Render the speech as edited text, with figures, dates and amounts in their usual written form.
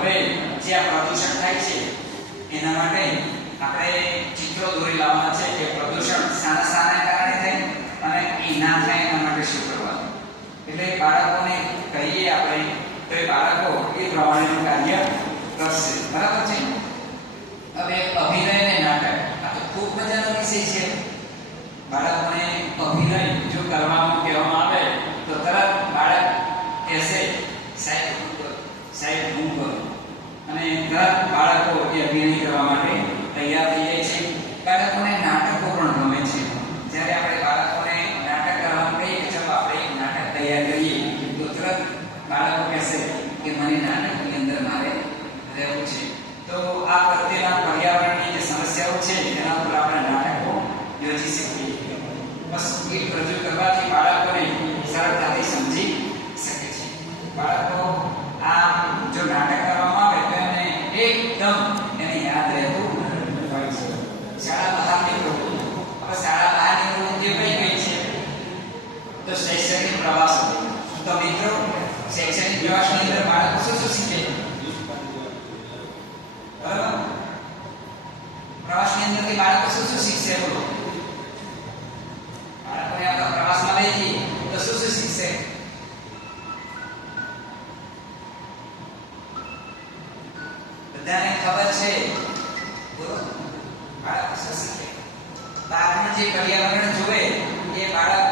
હવે જે આ પ્રદૂષણ થાય છે એના માટે આપણે ચિત્રો દોરી લાવવાના છે કે પ્રદૂષણ શાના કારણે થાય અને એ ના થાય એના માટે શું કરવાનું. એટલે બાળકોને કહીએ આપણે તો એ બાળકો એ પ્રમાણેનું કાર્ય કરશે. બરાબર છે. હવે અભિનય અને નાટક આ તો ખૂબ મજાનો વિષય છે. બાળકોને અભિનય જો કરવાનું કહેવામાં આવે તો તરત બાળક કહેશે સાહેબ હું કરું અને તરત બાળકો એ અભિનય કરવા માટે તૈયાર થઈ જાય છે. બાળકોને નાટકો પણ ગમે છે. જ્યારે આપણે બાળકોને નાટક કરવાનું કહીએ કે ચાલો આપણે એક નાટક તૈયાર કરીએ તો તરત બાળકો કહેશે કે મને નાટકની અંદર મારે રહેવું છે. તો આ પ્રત્યેના પર્યાવરણની જે સમસ્યાઓ છે એના ઉપર આપણે નાટકો યોજી શકીએ. બસ એ રજૂ કરવાથી બાળકોને સરળતાથી સમજી શકે છે. બાળકો આ જો નાટક કરવામાં આવે તો એને એકદમ એને યાદ રહેતું હોય છે. શાળા બહારની પ્રવૃત્તિ. હવે શાળા બહારની પ્રવૃત્તિઓ કઈ છે તો શૈક્ષણિક પ્રવાસ. તો મિત્રો શૈક્ષણિક પ્રવાસની અંદર બાળકો શું શીખે? પ્રવાસની અંદરથી બાળકો શું શીખશે? બોલો. બાળકોને આપણે પ્રવાસમાં લઈ જઈએ તો શું શીખશે? બધાને ખબર છે. બોલો. બાળકો શું શીખે? બહારનું જે પર્યાવરણ જોવે એ બાળક